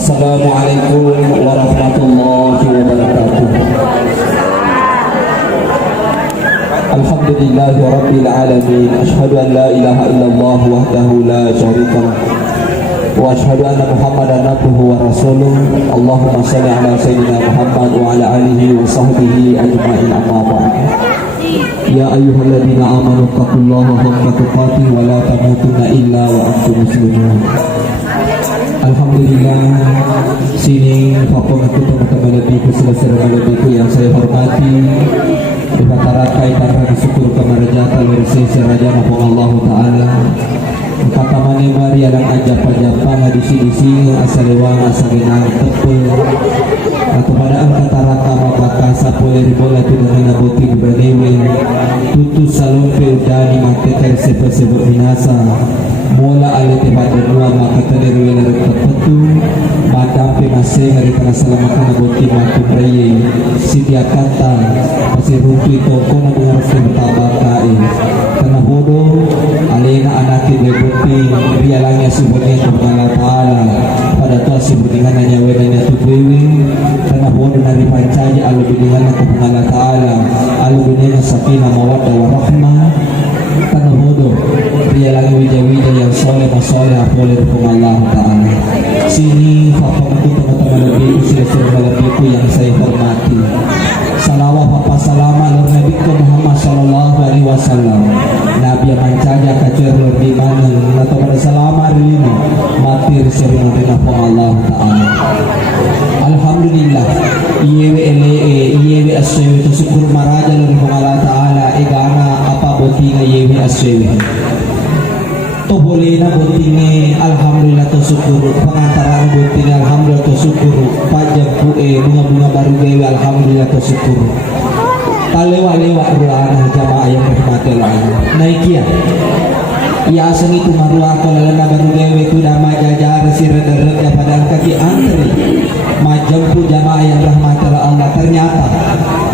Assalamualaikum warahmatullahi wabarakatuh. Alhamdulillahi rabbil alamin. Asyhadu an la ilaha illallah wahdahu la syarika lah. Wa asyhadu anna Muhammadan abduhu wa rasuluh. Allahumma shalli ala sayyidina Muhammad wa ala alihi wa sahbihi ajma'in, amma ba'd. Ya ayyuhalladzina amanu taqullaha haqqa tuqatih wa la tamutunna illa wa antum muslimun. Alhamdulillah, sini Bapak itu teman-teman lebihku selesai lebihku yang saya hormati, dibatarakai tanpa bersyukur kemerajaan luar sisi Raja Nabung Allah Ta'ala. Kata mana mari alang ajap-ajapang disi-disi asalewang asaginang tepul atau pada angkata raka mapaka sapole ribola tu dengan nabuti berdewe tutu salompe udani matekai sebab binasa mula alete pada dua maka terdewe dari tepetu madampe masih hari tengah selamatkan nabuti matu braye sidia kata pasir runtu itu kona mengarasi bertabakai karena bodoh alena anaki debuti rialangnya sebenarnya kepada Allah Ta'ala pada tuah sebutkan hanya wedanya tubuhi karena bodoh dari pancanya alu bidingan kepada Allah Ta'ala alu bidingan sakinah mawaddah warahmah karena bodoh rialangi wija-wija yang soleh masoleh apoleh kepada Allah Ta'ala. Sini Bapak teman-teman lebihku silahkan lebihku yang saya hormati, salawat Bapak salama Nur Nabi Muhammad sallallahu alaihi wasallam. Nabi yang mancanya kacir Nur di mana atau pada salama ini matir sering dengan Allah Ta'ala. Alhamdulillah iyewe asyewe syukur maraja Nur Allah Ta'ala egana apa botinga iyewe asyewe to boleh na botinge alhamdulillah to syukur pengantaran botinge alhamdulillah to syukur pajak bunga-bunga baru gawe alhamdulillah to syukur talewa-lewa ruana jamaah yang berhormat Allah naik ya aseng itu maruah kalau lena baru gawe itu nama jajar sirederek ya padahal kaki antri majempu jamaah yang rahmat Allah ternyata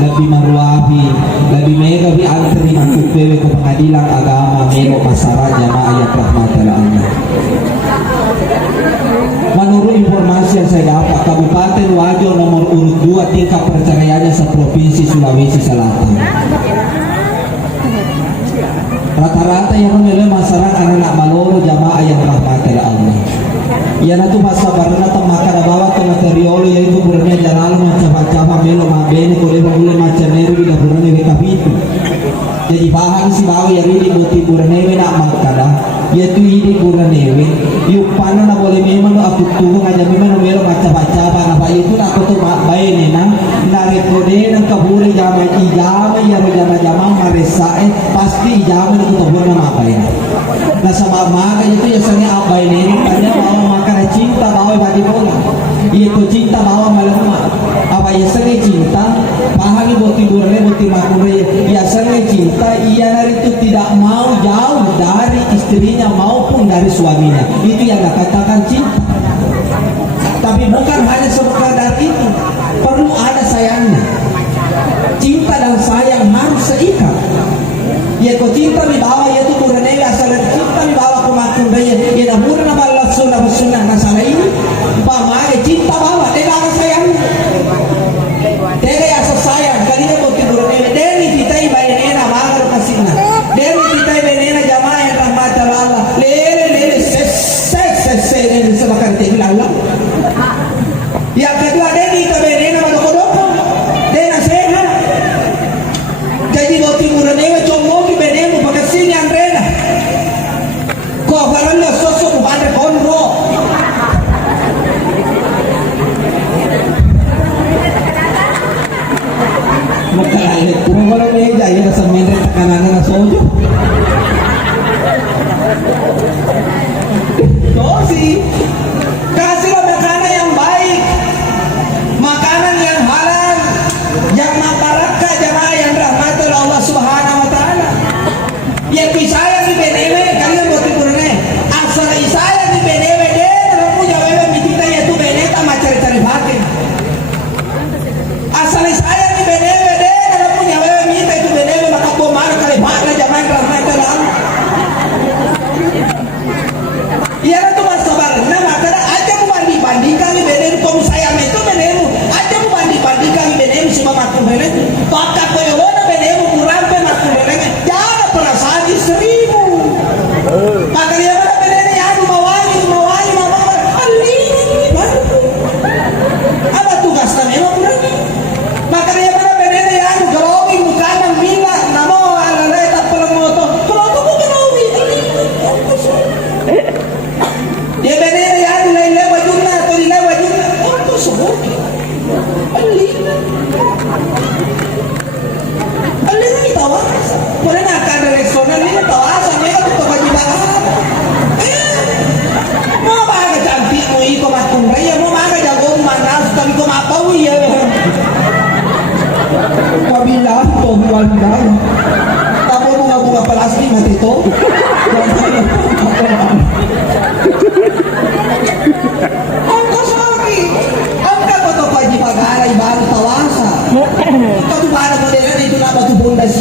lebih maruahi lebih mega bi antri masuk gawe ke pengadilan agama melo masyarakat jamaah yang rahmat Allah. Menurut informasi yang saya dapat, Kabupaten Wajo nomor urut 2 tingkat perceraiannya se-Provinsi Sulawesi Selatan. Rata-rata yang memilih masyarakat anak maloro jamaah yang rahmat Allah. Ia natu masa barna temaka bawa ke material yaitu buranya jalan macam-macam melo mabene boleh macam neru bila burane bekapitu. Jadi bahan si bawa yang ini buti burane nak makada yaitu ini burane yuk pana na boleh memang aku tunggu aja memang melo macam-macam apa itu aku tu baene na narekode nang kabure jama ijama ya jama maresae pasti ijama itu burana mapain. Nah sama maka itu ya sanya apa ini tanya mau makan cinta bawa badi bola itu cinta bawa malam apa ya sanya cinta pahami boti burane boti makure ya sanya cinta ia dari itu tidak mau jauh dari istrinya maupun dari suaminya itu yang dikatakan cinta. Tapi bukan hanya sekadar itu, perlu ada sayangnya. Cinta dan sayang harus seikat. Ya kau cinta di bawah yaitu burane asal cinta di bawah kemakun raya ya namun nama sunnah masalah ini pamai cinta bawah tidak ada sayang tidak asa sayang kalinya bukti burane dari kita ibainena magar kasihna dari kita ibainena jamaah yang rahmat Allah lele ses sebakan tegil Allah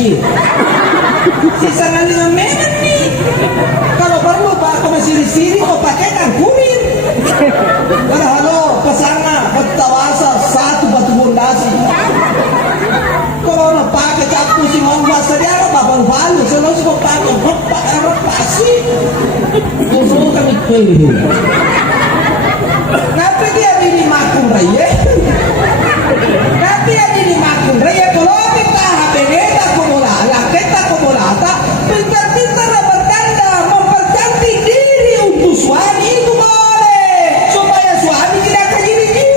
sih. Sisa ngalingan memang nih. Kalau perlu Pak, aku masih di sini kau pakai kan kuning. Karena halo pesana bertawasa satu batu fondasi. Kalau nak pakai capu si mau bahasa dia apa baru selalu kau pakai apa sih? Tuh kami pilih. Ngapa dia ini makun raya? Ngapa dia ini makun raya? Kalau kita habis kita kumulata, pintar-pintar bertanda mempercantik diri untuk suami itu boleh supaya suami tidak kegini-gini.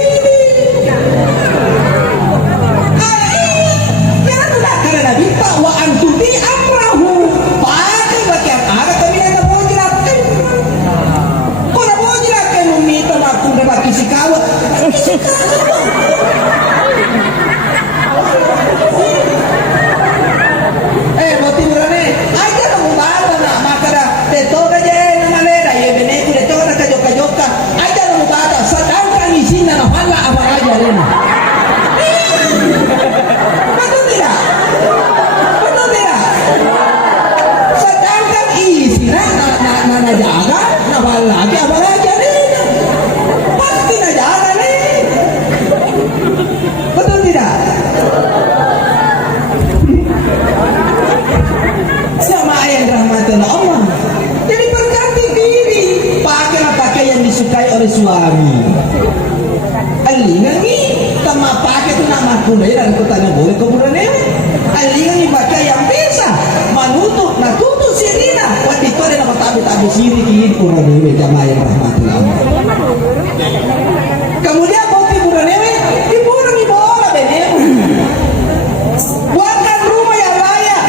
Jangan tidak karena bita wa antuti amrahu. Pakai bagian ada kami yang mau jelaskan. Kau nak mau jelaskan meminta waktu dapat kisi kawat. Suami alingan ni tama pakai tu nama kunai dan kota na boleh kemudian alingan ni pakai yang biasa manutup sirina waktu itu ada nama tabi siri kini kurang dewe jamaah yang rahmatullah. Kemudian kopi kurang dewe diburung di bola benew buatkan rumah yang layak.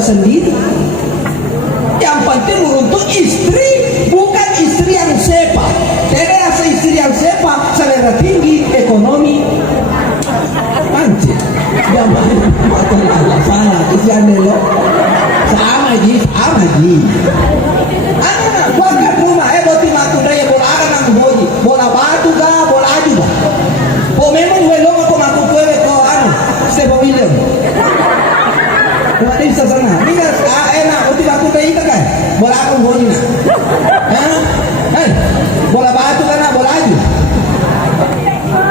Sendiri. Yang penting untuk istri, bukan istri yang sepa. Karena istri yang sepa selera tinggi, ekonomi, pancit. Jangan masalah salah, istri anda sama ji. Anak bukan rumah, boti matu daya bola akan boji, bola batu ga, bola aju ga. Oh memang welong aku matu kue ko Steve William. Wah ini bisa sana. Ini kan enak. Uti batu kayak itu kan. Bola aku bola na. Bola batu kan bola aja.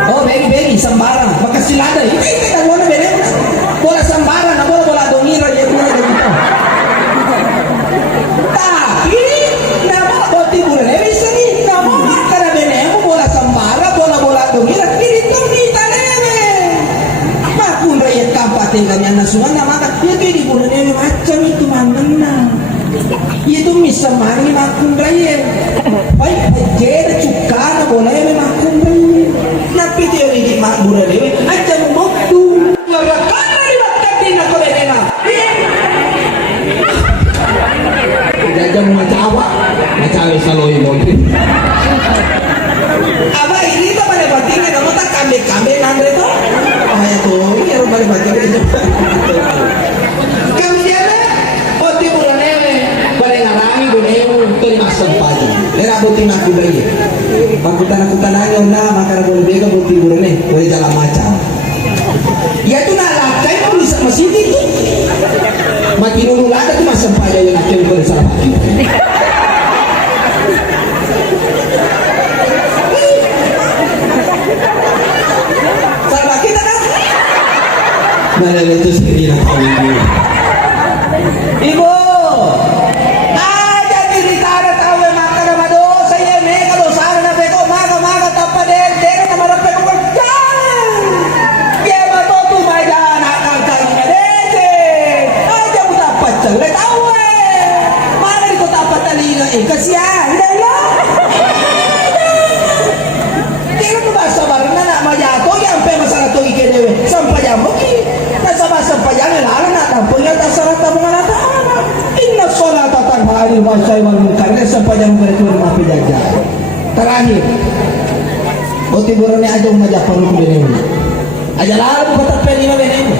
Oh begi sembarang. Maka silada. Ini kan bola beda. Bola sembarang. Bola dongira ya bola gitu. Tapi nama boti bola ini bisa nih. Kamu karena beda. Bola sembarang. Bola dongira. Ini tuh kita nene. Makun rakyat kampate kami anak suara maka dia di bulan ini macam itu mana itu bisa mari makun raya baik jadi cuka boleh memang makun raya tapi dia di makun raya aja waktu karena diwakati nak berena jajan macam saloi mungkin apa ini tuh pada batinnya kamu tak kambing nangre tuh ya tuh ini harus balik batinnya Lera buti maku beri. Pangkutan ayo na makara boleh bega buti burane boleh jalan macam. Ya tu nak lakai pun bisa masih itu. Makin dulu ada tu masa payah yang akan boleh salah mati. Salah kita kan? Mana itu sendiri nak tahu ibu. Ibu. Boleh tahu salata ta'ala. Inna salata tanha 'anil fahsya'i wal munkar. Sepanjang mereka rumah penjajah. Terakhir, tiburan aja umajak perlu ini. Aja lalu kata pelima benemu.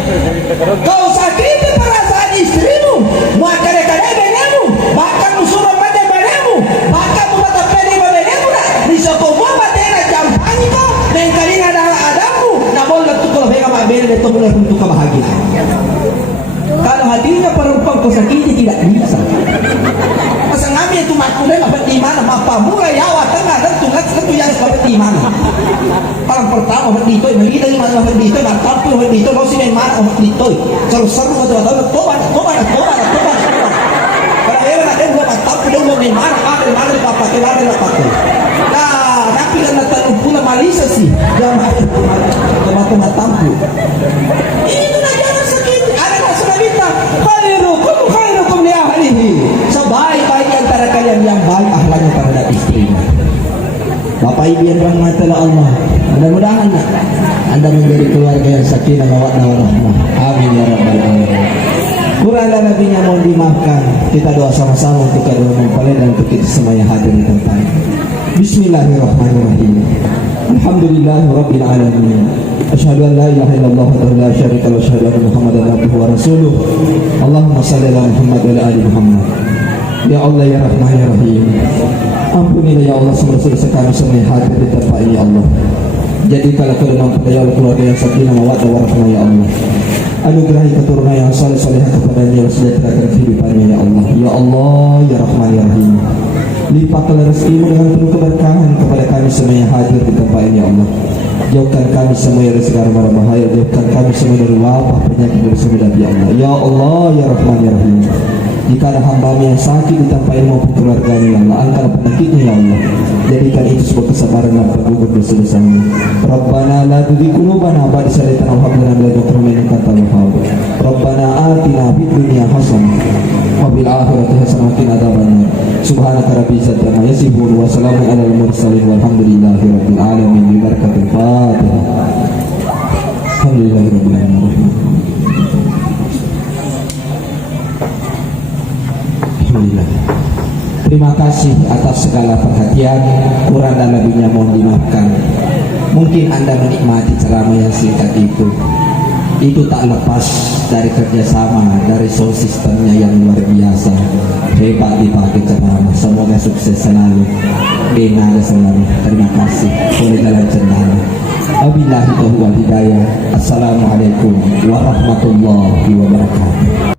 Kau sakiti perasaan istrimu, maka dekade benemu, bahkan musuh pada benemu, bahkan kata pelima benemu bisa kau buat era jampani kau, dan kali ada adamu, namun letu kalau mereka mabel itu mulai untuk kebahagiaan. Kalau hatinya perempuan kau sakiti tidak bisa. Pasang kami itu makulah apa di mana, apa mulai awal tengah dan tunggat satu yang apa di mana. Parang pertama dito, malita yung mga dito, nagtampo yung dito, no sila yung mga dito. Saru-saru na ito, toba. Para meron natin, magtampo yung mga madre, papatay. Na, napilan na tanong po na malisa si, yung tumatampo. Ito na yan ang sakit. Ano na sa nalita? Khairukum ni ahlihi. Sa bahay-bahay antara kalian yang baik ahlaknya pada istri. Bapak Ibu yang dirahmati Allah, mudah-mudahan Anda menjadi keluarga yang sakinah mawaddah warahmah. Amin ya rabbal alamin. Kurang dan nabinya mohon dimaafkan. Kita doa sama-sama untuk kedua mempelai dan untuk kita semua yang hadir di tempat. Bismillahirrahmanirrahim. Alhamdulillahirabbil alamin. Asyhadu an la ilaha illallah wa la syarika lahu wa asyhadu anna Muhammadan abduhu wa rasuluh. Allahumma shalli ala Muhammad wa ala ali Muhammad. Ya Allah ya Rahman ya Rahim, ampunilah ya Allah semua-semua kami semua yang hadir di tempat ini ya Allah. Jadikanlah kami mempercayai keluarga yang sakinah mawaddah warahmah ya Allah. Anugerahi keturunan yang saleh-salehah kepadanya dan sejahterakan kehidupannya ya Allah. Ya Allah ya Rahman ya Rahim, limpahkanlah rezekimu dengan penuh keberkahan kepada kami semua yang hadir di tempat ini ya Allah. Jauhkan kami semua dari segala mara bahaya, jauhkan kami semua dari wabah penyakit dari semua ya Allah. Ya Allah ya Rahman ya Rahim, jika ada hamba yang sakit di tempat ini maupun keluarganya ya Allah, angkat penyakitnya ya Allah. Jadikan itu sebuah kesabaran dan pergugur dosa-dosanya. Rabbana la tuzigh qulubana ba'da idh hadaytana wa hab lana min ladunka rahmatan innaka antal wahhab. Rabbana atina fid dunya hasanah wa fil akhirati hasanah wa qina adzabannar. Subhanaka rabbil izzati amma yasifun wa salamun alal mursalin walhamdulillahi rabbil alamin. Bi barakatil Fatihah. Alhamdulillahi rabbil alamin. Alhamdulillah. Terima kasih atas segala perhatian. Kurang dan lebihnya mohon dimaafkan. Mungkin Anda menikmati ceramah yang singkat itu tak lepas dari kerjasama dari sound systemnya yang luar biasa. Hebat dipakai ceramah. Semoga sukses selalu, bina selalu. Terima kasih. Boleh jalan cendana. Wabillahi taufiq wal hidayah. Assalamualaikum warahmatullahi wabarakatuh.